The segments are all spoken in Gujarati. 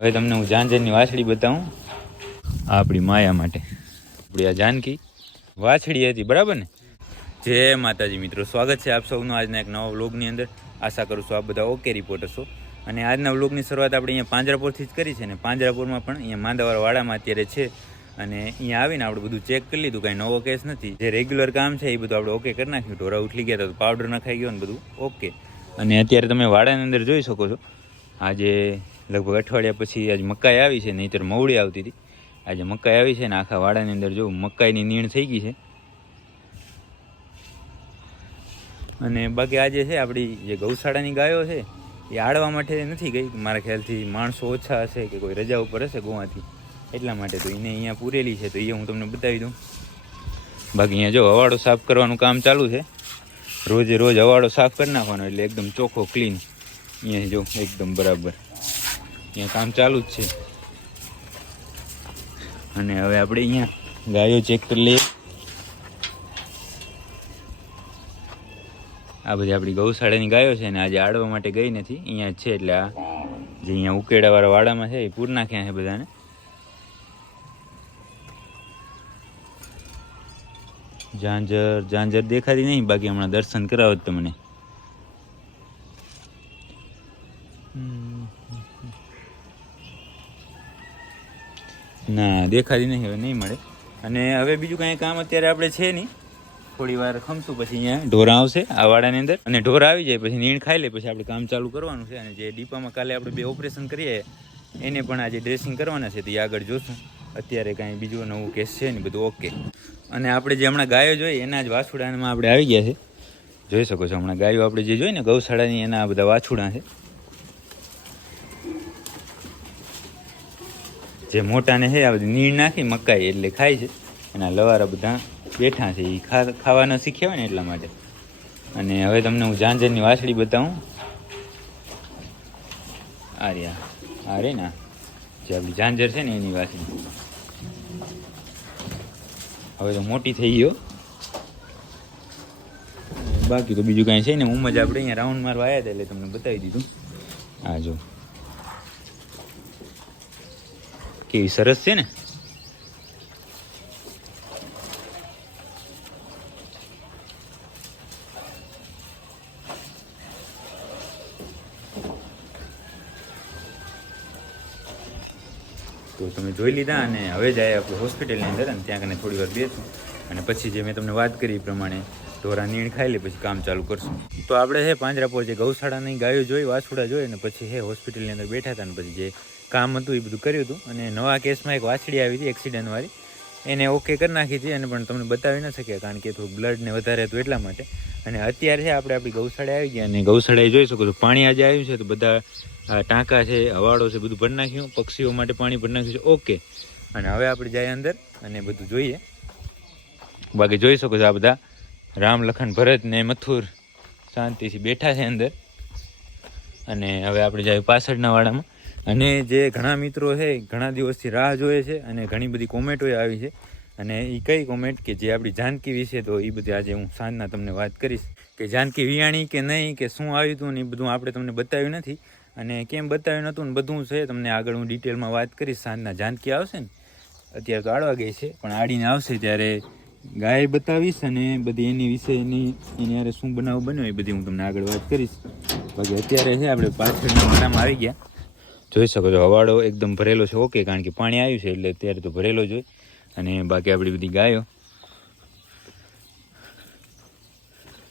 હવે તમને હું જાંજરની વાછડી બતાવું. આપણી માયા માટે. આપણી આ જાનકી વાછડી હતી, બરાબર ને? જય માતાજી મિત્રો, સ્વાગત છે આપ સૌનું આજના એક નવા વ્લોગની અંદર. આશા કરું છું આપ બધા ઓકે રિપોર્ટર છો. અને આજના વ્લોગની શરૂઆત આપણે અહીંયા પાંજરાપુરથી જ કરી છે ને પાંજરાપુરમાં પણ અહીંયા માંદાવાળા વાડામાં અત્યારે છે. અને અહીંયા આવીને આપણે બધું ચેક કરી લીધું, કાંઈ નવો કેસ નથી. જે રેગ્યુલર કામ છે એ બધું આપણે ઓકે કરી નાખ્યું. ઢોરા ઉઠલી ગયા તો પાવડર નખાઈ ગયો ને બધું ઓકે અને અત્યારે તમે વાડાની અંદર જોઈ શકો છો આજે લગભગ અઠવાડિયા પછી આજે મકાઈ આવી છે, નહીંતર મવડી આવતી હતી. આજે મકાઈ આવી છે ને આખા વાડાની અંદર જો મકાઈની નીણ થઈ ગઈ છે. અને બાકી આજે છે, આપણી જે ગૌશાળાની ગાયો છે, એ આડવા માટે નથી ગઈ. મારા ખ્યાલથી માણસો ઓછા હશે કે કોઈ રજા ઉપર હશે ગોવાથી. એટલા માટે તો એને અહીંયા પૂરેલી છે. તો એ હું તમને બતાવી દઉં. બાકી અહીંયા જો હવાડો સાફ કરવાનું કામ ચાલુ છે. રોજે રોજ હવાડો સાફ કરી નાખવાનો, એટલે એકદમ ચોખ્ખો, ક્લીન. અહીંયા જો એકદમ બરાબર. અહીંયા કામ ચાલુ જ છે. અને હવે આપણે અહીંયા ગાયો ચેક કરી લઈએ. આ બધી આપણી ગૌશાળાની ગાયો છે ને આજે આડવા માટે ગઈ નથી. અહીંયા છે એટલે આ જે અહીંયા ઉકેડાવાળા વાડામાં છે એ પૂર નાખ્યા છે બધાને. ઝાંઝર ઝાંઝર દેખાતી નહીં, બાકી હમણાં દર્શન કરાવો તમને. ના દેખાતી નહીં, હવે નહીં મળે. અને હવે બીજું કાંઈ કામ અત્યારે આપણે છે નહીં. થોડી વાર ખમશું, પછી અહીંયા ઢોરા આવશે, આ વાડાની અંદર. અને ઢોર આવી જાય, પછી નીણ ખાઈ લે, પછી આપણે કામ ચાલુ કરવાનું છે. અને જે ડીપામાં કાલે આપણે બે ઓપરેશન કરીએ, એને પણ આજે ડ્રેસિંગ કરવાના છે, તો આગળ જોશું. અત્યારે કાંઈ બીજું નવું કેસ છે ને બધું ઓકે અને આપણે જે હમણાં ગાયો જોઈએ એના જ વાછુડામાં આપણે આવી ગયા છે. જોઈ શકો છો, હમણાં ગાયો આપણે જે જોઈએ ને, ગૌશાળાની એના બધા વાછુડા છે. જે મોટાને છે, આ બધી નીણ નાખી, મકાઈ એટલે ખાય છે. અને આ લવારા બધા બેઠા છે એ ખા, ખાવાના શીખ્યા હોય ને એટલા માટે. અને હવે તમને હું ઝાંઝરની વાછડી બતાવું. આ રહ્યા. આ રે ના જે આપણી ઝાંઝર છે ને, એની વાછડી. હવે તો મોટી થઈ ગયો બાકી તો બીજું કાંઈ છે ને હું જ આપણે અહીંયા રાઉન્ડ મારવા આવ્યા હતા એટલે તમને બતાવી દીધું. આ જો. કેવી સરસ છે ને? તો તમે જોઈ લીધા અને હવે જાય આપણે હોસ્પિટલની અંદર અને ત્યાં કને થોડી વાર બેસું. અને પછી જે મેં તમને વાત કરી એ પ્રમાણે ઢોરા નીણ ખાઈ લે, પછી કામ ચાલુ કરશું. તો આપણે છે પાંજરાપોર જે ગૌશાળાની ગાયો જોઈ, વાછુડા જોઈ અને પછી હે હોસ્પિટલની અંદર બેઠા હતા અને પછી જે કામ હતું, એ બધું કર્યું હતું. અને નવા કેસમાં એક વાછડી આવી હતી, એક્સિડન્ટવાળી. એને ઓકે કરી નાખી હતી અને પણ તમને બતાવી ન શક્યા, કારણ કે થોડું બ્લડ ને વધારે હતું એટલા માટે. અને અત્યારે છે, આપણે આપણી ગૌશાળા આવી ગયા અને ગૌશાળાએ જોઈ શકો છો, પાણી આજે આવ્યું છે, તો બધા ટાંકા છે હવાડો છે, બધું ભરી નાખ્યું. પક્ષીઓ માટે પાણી ભરી નાખ્યું છે ઓકે અને હવે આપણે જાય અંદર અને બધું જોઈએ. બાકી જોઈ શકો છો આ બધા, રામ, લખન, ભરત ને મથુર શાંતિથી બેઠા છે અંદર. અને હવે આપણે જાય પાછળના વાડામાં. અને જે ઘણા મિત્રો છે, ઘણા દિવસથી રાહ જોએ છે અને ઘણી બધી કોમેન્ટો આવી છે. અને એ કઈ કોમેન્ટ કે જે આપણી જાનકી વિશે તો એ બધી આજે હું સાંજના તમને વાત કરીશ. કે જાનકી વિયાણી કે નહીં, કે શું આવ્યું હતું ને એ બધું આપણે તમને બતાવ્યું નથી. અને કેમ બતાવ્યું નહોતું ને બધું છે, તમને આગળ હું ડિટેલમાં વાત કરીશ. સાંજના જાનકી આવશે ને? અત્યારે તો આડવા ગઈ છે, પણ આડીને આવશે ત્યારે ગાય બતાવીશ અને બધી એની વિશે એની એની યારે શું બનાવ બન્યો એ બધી હું તમને આગળ વાત કરીશ. બાકી અત્યારે છે, આપણે પાછળના વાડામાં આવી ગયા. જોઈ શકો છો, હવાડો એકદમ ભરેલો છે. ઓકે કારણ કે પાણી આવ્યું છે, એટલે અત્યારે તો ભરેલો જ હોય. અને બાકી આપણી બધી ગાયો.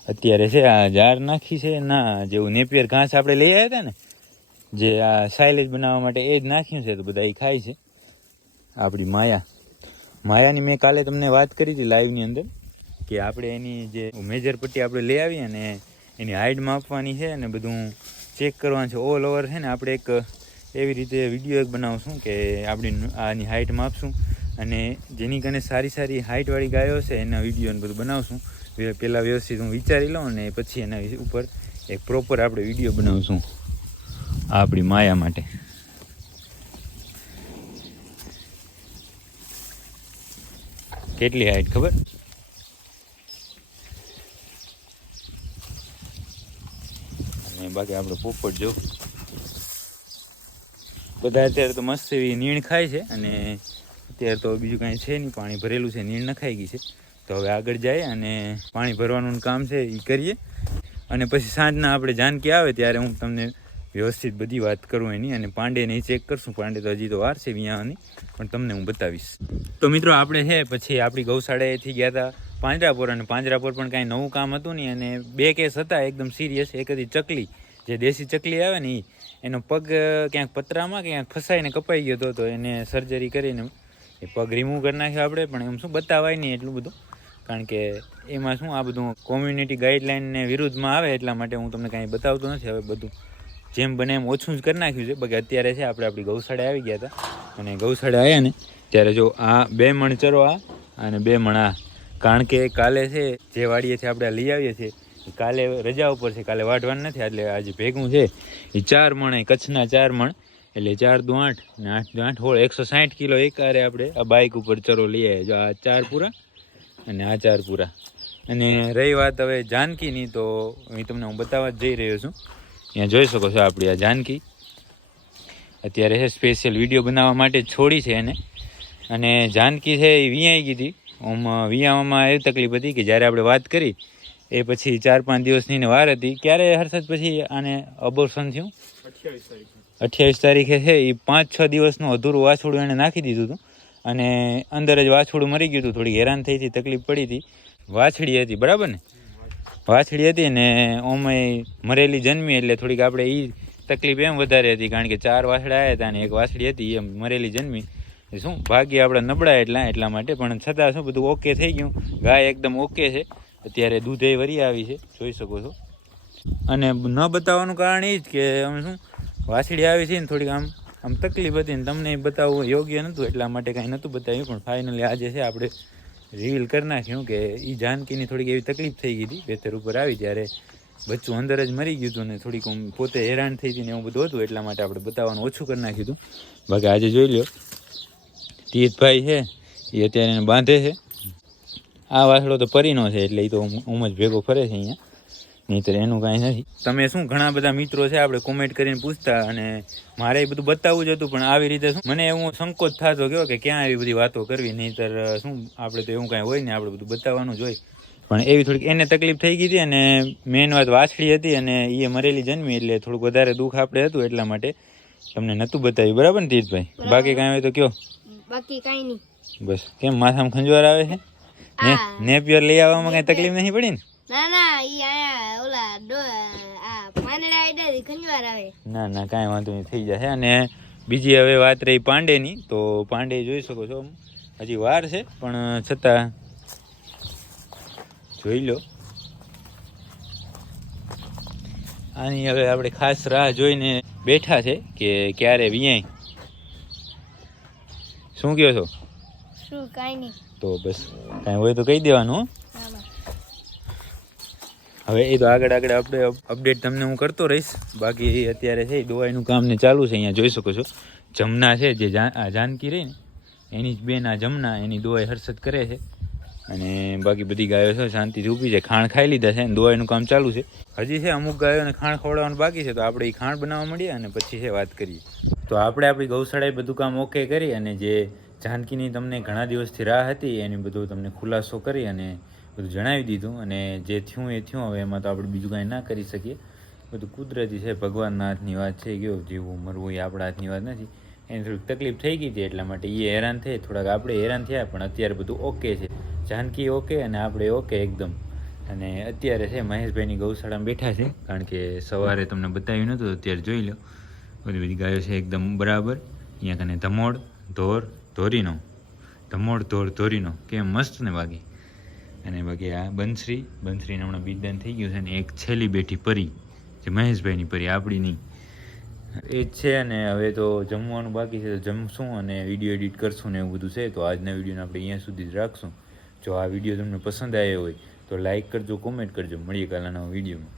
અત્યારે છે, આ જાર નાખી છે, ના, જેવું નેપિયર ઘાસ આપણે લઈ આવ્યા હતા ને, જે આ સાઇલેજ બનાવવા માટે એ જ નાખ્યું છે, તો બધા એ ખાય છે. આપણી માયા. માયાની મેં કાલે તમને વાત કરી હતી લાઈવની અંદર, કે આપણે એની જે મેજર પટ્ટી આપણે લઈ આવી અને એની હાઈટ માપવાની છે અને બધું ચેક કરવાનું છે. ઓલ ઓવર છે ને, આપણે એક એવી રીતે વીડિયો એક બનાવશું કે આપણી આની હાઇટ માપશું અને જેની કને સારી સારી હાઇટવાળી ગાયો છે, એના વીડિયો બધું બનાવશું. પહેલાં વ્યવસ્થિત હું વિચારી લઉં અને પછી એના ઉપર એક પ્રોપર આપણે વીડિયો બનાવશું. આપણી માયા માટે. કેટલી હાઈટ ખબર? અને બાકી આપણે પોપટ જો. બધા અત્યારે તો મસ્ત એવી નીણ ખાય છે અને અત્યારે તો બીજું કાંઈ છે નહીં, પાણી ભરેલું છે, નીણ નખાઈ ગઈ છે. તો હવે આગળ જાય અને પાણી ભરવાનું કામ છે એ કરીએ. અને પછી સાંજના આપણે જાનકી આવે ત્યારે હું તમને વ્યવસ્થિત બધી વાત કરું એની અને પાંડેને ચેક કરશું. પાંડે તો હજી તો વાર છે વિયાની પણ તમને હું બતાવીશ. તો મિત્રો આપણે છે પછી આપણી ગૌશાળાએથી ગયા હતા પાંજરાપોર, અને પાંજરાપોર પણ કાંઈ નવું કામ હતું નહીં અને બે કેસ હતા, એકદમ સિરિયસ એક હતી ચકલી. જે દેશી ચકલી આવે ને એ એનો પગ ક્યાંક પતરામાં, ક્યાંક ફસાઈને કપાઈ ગયો હતો તો એને સર્જરી કરીને એ પગ રિમૂવ કરી નાખ્યો આપણે. પણ એમ શું બતાવાય નહીં એટલું બધું. કારણ કે એમાં શું, આ બધું કોમ્યુનિટી ગાઈડલાઇનને વિરુદ્ધમાં આવે એટલા માટે હું તમને કાંઈ બતાવતો નથી. હવે બધું જેમ બને એમ ઓછું જ કરી નાખ્યું છે. બાકી અત્યારે છે, આપણે આપણી ગૌશાળે આવી ગયા હતા. અને ગૌશાળે આવ્યા ને, ત્યારે જો આ બે મણ ચરો આ અને બે મણ. આ કારણ કે કાલે છે, જે વાડીએથી આપણે લઈ આવીએ છીએ કાલે રજા ઉપર છે, કાલે વાઢવાનું નથી, એટલે આજે ભેગું છે. એ ચાર મણ કચ્છના ચાર મણ, એટલે ચાર દુ આઠ, ને આઠ દુ આઠ હોળ, એકસો સાઠ કિલો એકારે આપણે આ બાઇક ઉપર ચરો લઈ આવ્યા જો આ ચાર પૂરા અને આ ચાર પૂરા. અને રહી વાત હવે જાનકીની, તો એ તમને હું બતાવવા જઈ રહ્યો છું. અહીંયા જોઈ શકો છો આપણી આ જાનકી. અત્યારે છે સ્પેશિયલ વીડિયો બનાવવા માટે છોડી છે એને. અને જાનકી છે, એ વિયાઈ ગઈ હતી. આમ વિયાવામાં એવી તકલીફ હતી કે જ્યારે આપણે વાત કરી એ પછી ચાર પાંચ દિવસની વાર હતી. ક્યારે હર્ષદ પછી આને અબોર્શન થયું? અઠ્યાવીસ તારીખે. છે. એ પાંચ છ દિવસનું અધૂરું વાછોડું એણે નાખી દીધું હતું. અને અંદર જ વાછોડું મરી ગયું હતું. થોડી હેરાન થઈ હતી તકલીફ પડી હતી. વાછડી હતી બરાબર ને? વાછડી હતી ને ઓમય મરેલી જન્મી એટલે થોડીક આપણે એ તકલીફ એમ વધારે હતી. કારણ કે ચાર વાછડા આવ્યા હતા અને એક વાછડી હતી એમ મરેલી જન્મી. શું? ભાગ્ય આપણા નબળા એટલા એટલા માટે. પણ છતાં શું બધું ઓકે થઈ ગયું? ગાય એકદમ ઓકે છે. અત્યારે દૂધે વરી આવી છે, જોઈ શકો છો. અને ન બતાવવાનું કારણ એ જ કે અમે શું, વાછડી આવી છે ને થોડીક આમ આમ તકલીફ હતી ને તમને બતાવવું યોગ્ય નહોતું, એટલા માટે કાંઈ નહોતું બતાવ્યું, પણ ફાઇનલી આજે છે, આપણે રિવીલ કરી નાખ્યું કે એ જાનકીની થોડીક એવી તકલીફ થઈ ગઈ હતી, બેતર ઉપર આવી ત્યારે બચ્ચું અંદર જ મરી ગયું હતું ને થોડીક પોતે હેરાન થઈ હતી ને એવું બધું હતું, એટલા માટે આપણે બતાવવાનું ઓછું કરી નાખ્યું હતું. બાકી આજે જોઈ લ્યો, તીર્થભાઈ છે એ અત્યારે એને બાંધે છે. આ વાસડો તો પરીનો છે એટલે એ તો ઉમ જ ભેગો ફરે છે અહીંયા. નહીંતર એનું કાંઈ નથી. તમે શું ઘણા બધા મિત્રો છે આપણે કોમેન્ટ કરીને પૂછતા અને મારે એ બધું બતાવવું જ હતું પણ આવી રીતે શું? મને એવું સંકોચ થતો કેવો કે ક્યાં આવી બધી વાતો કરવી નહીંતર શું? આપણે તો એવું કાંઈ હોય ને આપણે બધું બતાવવાનું જ હોય. પણ એવી થોડીક એને તકલીફ થઈ ગઈ હતી અને મેન વાત વાછડી હતી અને એ મરેલી જન્મી એટલે થોડુંક વધારે દુઃખ આપણે હતું એટલા માટે તમને નહોતું બતાવ્યું. બરાબર ને તીર્થભાઈ બાકી કાંઈ હોય તો કયો? બાકી કાંઈ નહીં. બસ. કેમ માથામાં ખંજવાર આવે છે. નેપિયર લઈ આવવામાં કઈ તકલીફ નહીં પડી ને? ના ના ઈ આયા ઓલા ડો આ પાંદડા આઈડા ઘણીવાર આવે. ના ના કાંઈ વાંધો નહીં થઈ જશે. અને બીજી હવે વાત રહી પાંડેની તો પાંડે જોઈ શકો છો હજી વાર છે પણ છતાં જોઈ લો. આની હવે આપણે ખાસ રાહ જોઈને બેઠા છે કે ક્યારે વિયાય. શું કહો છો? શું કાંઈ નહીં. તો બસ કાંઈ હોય તો કહી દેવાનું. હવે એ તો આગળ આગળ આપણે અપડેટ તમને હું કરતો રહીશ. બાકી અત્યારે છે એ દવાઈનું કામ ને ચાલુ છે, અહીંયા જોઈ શકો છો. જમના છે, જે જાનકી રહી ને, એની જ બેન આ જમના, એની દવાઈ હરસદ કરે છે. અને બાકી બધી ગાયો છે શાંતિથી ઊભી છે. ખાણ ખાઈ લીધા છે, અને દવાઈનું કામ ચાલુ છે. હજી છે, અમુક ગાયોને ખાણ ખવડાવવાનું બાકી છે, તો આપણે એ ખાણ બનાવવા મળીએ અને પછી છે, વાત કરીએ. તો આપણે આપણી ગૌશાળાએ બધું કામ ઓકે કરી અને જે જાનકીની તમને ઘણા દિવસથી રાહ હતી, એની બધું તમને ખુલાસો કરી અને બધું જણાવી દીધું અને જે થયું એ થયું. હવે એમાં તો આપણે બીજું કાંઈ ના કરી શકીએ. બધું કુદરતી છે, ભગવાનના હાથની વાત છે, કેવું જેવું મરવું એ આપણા હાથની વાત નથી. એને થોડીક તકલીફ થઈ ગઈ હતી, એટલા માટે એ હેરાન થઈ, થોડાક આપણે હેરાન થયા, પણ અત્યારે બધું ઓકે છે. જાનકી ઓકે અને આપણે ઓકે એકદમ. અને અત્યારે છે, મહેશભાઈની ગૌશાળામાં બેઠા છે, કારણ કે સવારે તમને બતાવ્યું નહોતું અત્યારે જોઈ લો. બધી બધી ગાયો છે એકદમ બરાબર. અહીંયા કને ધમોડ ધોર ધોરીનો ધમોડ ધોળ ધોરીનો કેમ મસ્ત ને બાકી અને બાકી આ બંશ્રી બંશ્રીને હમણાં બીજદાન થઈ ગયું છે ને એક છેલ્લી બેઠી પરી, જે મહેશભાઈની પરી આપણી નહીં એ જ છે અને હવે તો જમવાનું બાકી છે, તો જમશું અને વીડિયો એડિટ કરશું ને એવું બધું છે, તો આજના વિડીયોને આપણે અહીંયા સુધી જ રાખશું. જો આ વીડિયો તમને પસંદ આવ્યો હોય, તો લાઈક કરજો, કોમેન્ટ કરજો, મળીએ કાલના વિડીયોમાં.